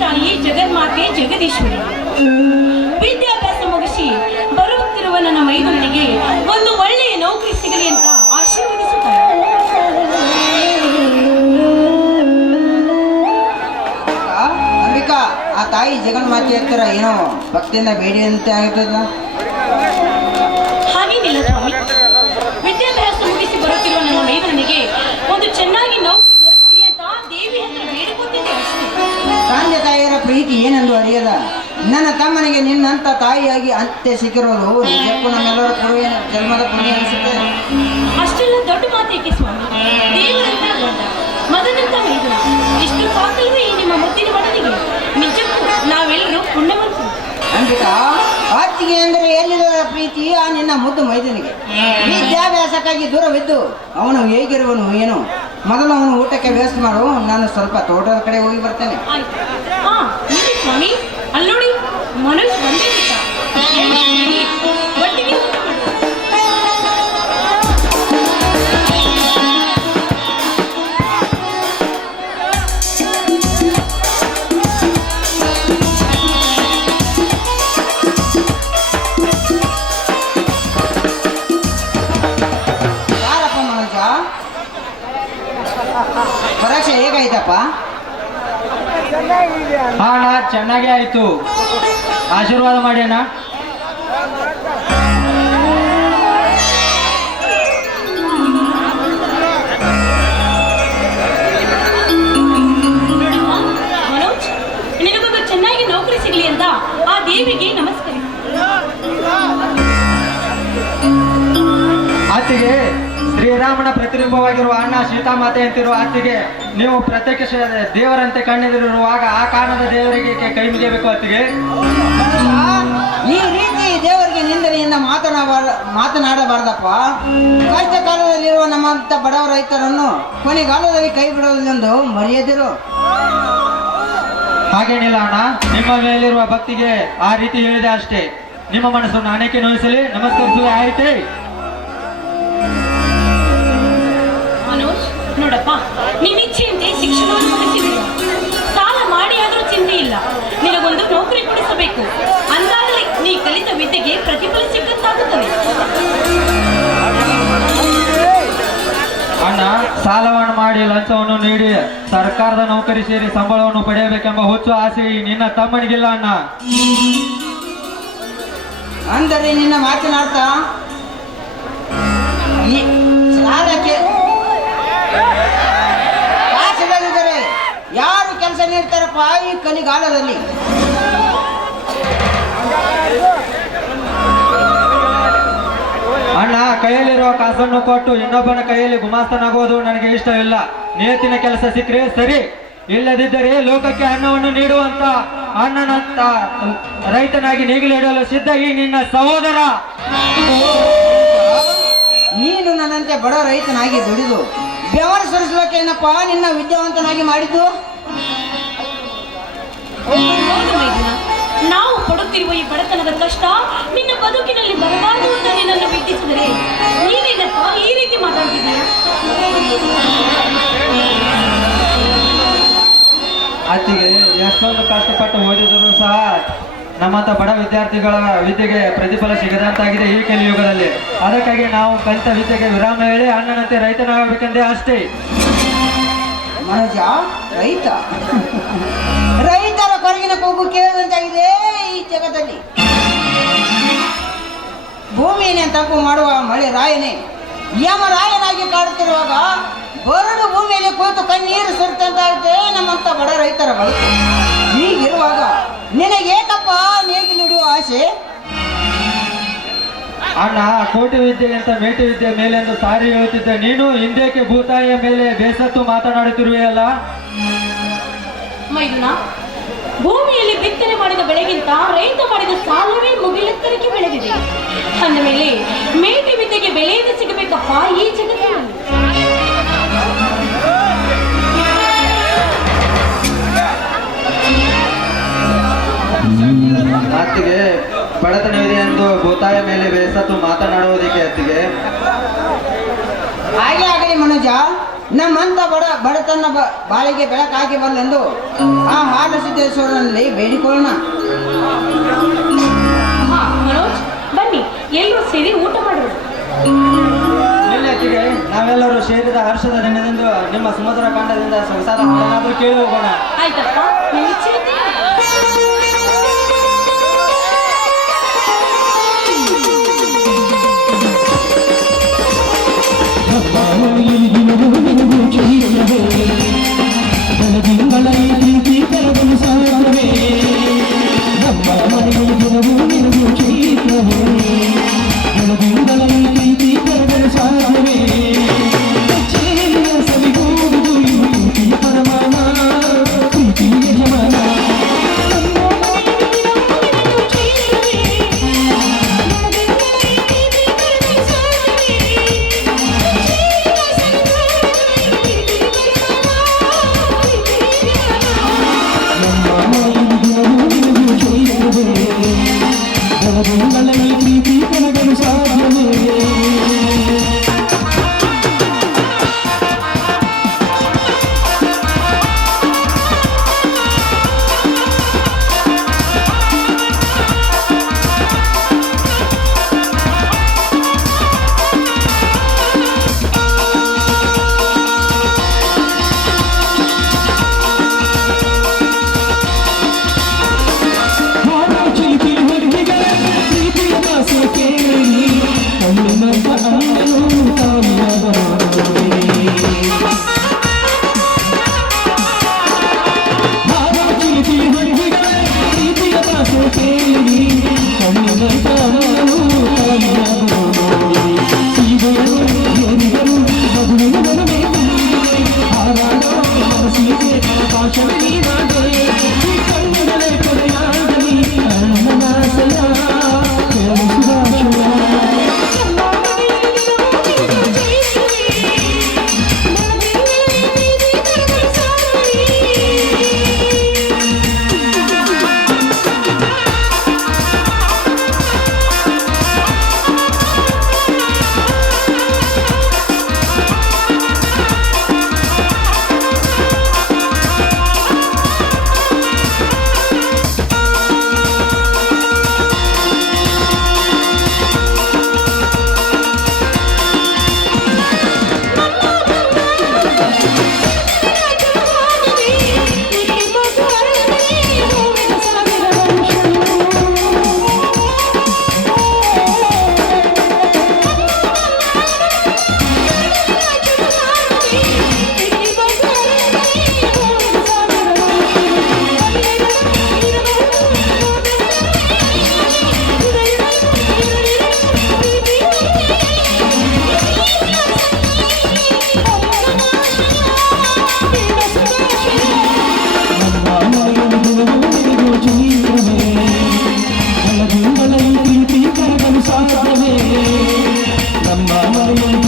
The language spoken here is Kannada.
ತಾಯಿ ಜಗನ್ಮಾತೆ ಜಗದೀಶ್ವರಿ. ವಿದ್ಯಾಭ್ಯಾಸ ಮುಗಿಸಿ ಬರುತ್ತಿರುವ ನನ್ನ ಮೈದೊಂದಿಗೆ ಒಂದು ಒಳ್ಳೆಯ ನೌಕರಿ ಸಿಗಲಿ ಅಂತ ಆಶೀರ್ವದಿಸುತ್ತಾರೆ. ಅಂಬಿಕಾ, ಆ ತಾಯಿ ಜಗನ್ಮಾತೆ ಹತ್ತಿರ ಏನೋ ಭಕ್ತಿಯಿಂದ ಬೇಡಿ ಅಂತ ತಾಯಿಯಾಗಿ ಅತ್ತೆ ಸಿಕ್ಕಿರೋದು. ನಿಜಕ್ಕೂ ನಮ್ಮೆಲ್ಲರ ಪುಣ್ಯ ಜನ್ಮದ ಪುಣ್ಯ ಅನಿಸುತ್ತೆ? ಅಷ್ಟೆಲ್ಲ ದೊಡ್ಡ ಮಾತೇಕೆ ಸ್ವಾಮಿ? ದೇವರಂತ ಗಂಡ ಮಗನಂತ ಮೈದುನ ಇಷ್ಟು ಸಾಕಲ್ವೇ ಈ ನಿಮ್ಮ ಮುದ್ದಿನ ಮಗನಿಗೆ ನಿಜಕ್ಕೂ ನಾವೆಲ್ಲರೂ ಪುಣ್ಯವಂತರು. ಅಂಬಿಕಾ ಅತ್ತಿಗೆ ಅಂದರೆ ಎಲ್ಲಿದ ಪ್ರೀತಿ? ಆ ನಿನ್ನ ಮುದ್ದು ಮೈದನಿಗೆ. ವಿದ್ಯಾಭ್ಯಾಸಕ್ಕಾಗಿ ದೂರವಿದ್ದು ಅವನು ಹೇಗಿರುವನು ಏನು? ಮೊದಲು ಅವನು ಊಟಕ್ಕೆ ವ್ಯವಸ್ಥೆ ಮಾಡು ನಾನು ಸ್ವಲ್ಪ ತೋಟದ ಕಡೆ ಹೋಗಿ ಬರ್ತೇನೆ. ಆಯ್ತು. ಹಾ ಸ್ವಾಮಿ ಅಲ್ಲಿ ನೋಡಿ ಮನೋಜ್ ಬಂದೇ ಹಾ ಅಣ್ಣ ಚೆನ್ನಾಗೇ ಆಯ್ತು. ಆಶೀರ್ವಾದ ಮಾಡಿ ಅಣ್ಣ. ಚೆನ್ನಾಗಿ ನೌಕರಿ ಸಿಗಲಿ ಅಂತ ಆ ದೇವಿಗೆ ನಮಸ್ಕರಿಸಿ ಆತಿಗೆ ಶ್ರೀರಾಮನ ಪ್ರತಿಬಿಂಬವಾಗಿರುವ ಅಣ್ಣ ಸೀತಾಮಾತೆ ಅಂತಿರುವ ಆತಿಗೆ ನೀವು ಪ್ರತ್ಯಕ್ಷ ದೇವರಂತೆ ಕಣ್ಣಿದಿರುವಾಗ ಆ ಕಾರಣದ ದೇವರಿಗೆ ಕೈ- ಮುಗಿಯಬೇಕು ಆತಿಗೆ ಈ ರೀತಿ ದೇವರಿಗೆ ನಿಂದನೆಯಿಂದ ಮಾತನಾಡ ಮಾತನಾಡಬಾರ್ದಪ್ಪ. ಕಷ್ಟ ಕಾಲದಲ್ಲಿರುವ ನಮ್ಮಂಥ ಬಡವ ರೈತರನ್ನು ಕೊನೆಗಾಲದಲ್ಲಿ ಕೈ ಬಿಡೋದೆಂದು ಮರೆಯದಿರು. ಹಾಗೇನಿಲ್ಲ ಅಣ್ಣ ನಿಮ್ಮ ಮೇಲಿರುವ ಭಕ್ತಿಗೆ ಆ ರೀತಿ ಹೇಳಿದೆ ಅಷ್ಟೇ. ನಿಮ್ಮ ಮನಸ್ಸನ್ನು ಅನೇಕೆ ನೋಯಿಸಲಿ ನಮಸ್ಕರಿಸಲಿ ಆಯ್ತೇ? ನೌಕರಿ ಅಂದಾಗಲೇ ನೀ ಕಲಿತ ವಿದ್ಯೆಗೆ ಪ್ರತಿಫಲ ಸಿಕ್ಕಂತಾಗುತ್ತದೆ. ಅಣ್ಣ ಸಾಲವನ್ನು ಮಾಡಿ ಲಂಚವನ್ನು ನೀಡಿ. ಸರ್ಕಾರದ ನೌಕರಿ ಸೇರಿ ಸಂಬಳವನ್ನು ಪಡೆಯಬೇಕೆಂಬ ಹುಚ್ಚು ಆಸೆ ನಿನ್ನ ತಮ್ಮನಿಗಿಲ್ಲ ಅಣ್ಣ. ಅಂದರೆ ನಿನ್ನ ಮಾತನಾಡ್ತಾ ಈ ಸಾಲಕ್ಕೆ ಯಾರು ಕೆಲಸ ನೀಡ್ತಾರಪ್ಪ ಈ ಕಲಿಗಾಲದಲ್ಲಿ? ಅಣ್ಣ ಕೈಯಲ್ಲಿರುವ ಕಾಸನ್ನು ಕೊಟ್ಟು ಇನ್ನೊಬ್ಬನ ಕೈಯಲ್ಲಿ ಗುಮಾಸ್ತನಾಗುವುದು ನನಗೆ ಇಷ್ಟವಿಲ್ಲ ನೇತಿನ ಕೆಲಸ ಸಿಕ್ಕರೆ ಸರಿ. ಇಲ್ಲದಿದ್ದರೆ ಲೋಕಕ್ಕೆ ಅನ್ನವನ್ನು ನೀಡುವಂತ ಅಣ್ಣನಂತ ರೈತನಾಗಿ ನೀಗಲಿಡಲು ಸಿದ್ಧ ಈ ನಿನ್ನ ಸಹೋದರ. ನೀನು ನನ್ನಂತೆ ಬಡ ರೈತನಾಗಿ ದುಡಿದು ಬೆವರು ಸುರಿಸಲಕ್ಕೆ ಏನಪ್ಪ ನಿನ್ನ ವಿದ್ಯಾವಂತನಾಗಿ ಮಾಡಿದ್ದು? ನಾವು ಕೊಡುತ್ತಿರುವ ಈ ಬಡತನದ ಕಷ್ಟ ನಿನ್ನ ಬದುಕಿನಲ್ಲಿ ಬರಬಾರದು ಅಂತ ನಿನ್ನನ್ನು ಬಿಟ್ಟಿಸಿದರೆ ನೀನೇನಪ್ಪ ಈ ರೀತಿ ಮಾತಾಡ್ತಿದ್ದೀಯ? ಅತ್ತಿಗೆ ಎಷ್ಟೊಂದು ಕಷ್ಟಪಟ್ಟು ಓದಿದರೂ ಸಹ ನಮ್ಮಂತ ಬಡ ವಿದ್ಯಾರ್ಥಿಗಳ ವಿದ್ಯೆಗೆ ಪ್ರತಿಫಲ ಸಿಗದಂತಾಗಿದೆ ಈ ಕಲಿಯುಗದಲ್ಲಿ. ಅದಕ್ಕಾಗಿ ನಾವು ಕಲಿತ ವಿದ್ಯೆಗೆ ವಿರಾಮ ಹೇಳಿ ಅಣ್ಣನಂತೆ ರೈತನಾಗಬೇಕೆಂದೇ ಅಷ್ಟೇ. ಮನೋಜ ರೈತ. ಕೊರಗಿನ ಕೂಗು ಕೇಳಿದಂತಾಗಿದೆ ಈ ಜಗದಲ್ಲಿ. ಭೂಮಿಯನ್ನೇ ತಪ್ಪು ಮಾಡುವ ಮಳೆ ರಾಯನೇ ಯಮ ರಾಯನಾಗಿ ಕಾಡುತ್ತಿರುವಾಗ ಬರಡು ಭೂಮಿಯಲ್ಲಿ ಕೂತು ಕಣ್ಣೀರು ಸುರಿತಂತಾಗುತ್ತೆ ನಮ್ಮಂತ ಬಡ ರೈತರ ಬದುಕು. ಹೀಗಿರುವಾಗ ನಿನಗೇಕಪ್ಪ ನೇಗಿ ನುಡಿಯುವ ಆಸೆ? ಅಣ್ಣ ಕೋಟಿ ವಿದ್ಯೆಗಿಂತ ಮೇಟಿ ವಿದ್ಯೆ ಮೇಲೆಂದು ಸಾರಿ ಹೇಳುತ್ತಿದ್ದೆ. ನೀನು ಹಿಂದೇಕೆ ಭೂತಾಯಿಯ ಮೇಲೆ ಬೇಸತ್ತು ಮಾತನಾಡುತ್ತಿರುವೆಯಲ್ಲ? ಮೈದುನ ಭೂಮಿಯಲ್ಲಿ ಬಿತ್ತನೆ ಮಾಡಿದ ಬೆಳೆಗಿಂತ ರೈತ ಮಾಡಿದ ಸಾಲವೇ ಮುಗಿಲೆತ್ತರಕ್ಕೆ ಬೆಳೆದಿದೆ. ಅಂದ ಮೇಲೆ ಮೇಟಿ ವಿದ್ಯೆಗೆ ಬೆಲೆಯನ್ನು ಸಿಗಬೇಕಪ್ಪ ಈ ಜಗತ್ತಿನಲ್ಲಿ ಅತ್ತಿಗೆ ಬಡತನವಿದೆ ಎಂದು ಗೋತಾಯ ಮೇಲೆ ಬೇಸತ್ತು ಮಾತನಾಡುವುದಕ್ಕೆ ಅತ್ತಿಗೆ. ಹಾಗೆ ಆಗಲಿ ಮನೋಜ. ನಮ್ಮಂತ ಬಡ ಬಡತನ ಬ- ಬಾಳಿಗೆ ಬೆಳಕಾಗಿ ಬರಲೆಂದು ಆ ಹಾಲು ಸಿದ್ದೇಶ್ವರನಲ್ಲಿ ಬೇಡಿಕೊಳ್ಳೋಣ. ಹಾ ಮನೋಜ್ ಬನ್ನಿ ಎಲ್ಲರೂ ಸೇರಿ ಊಟ ಮಾಡೋಣ ನಾವೆಲ್ಲರೂ ಸೇರಿದ ಹರ್ಷದ ದಿನದಿಂದ ನಿಮ್ಮ ಸಮುದ್ರ ಕಾಂಡದಿಂದ ಸಂಸಾರ ಕೇಳಿ ಹೋಗೋಣ. ಆಯ್ತಪ್ಪ. జీవమే. అలగులై ప్రీతి కరగం సాగమే నమ్మ మరణ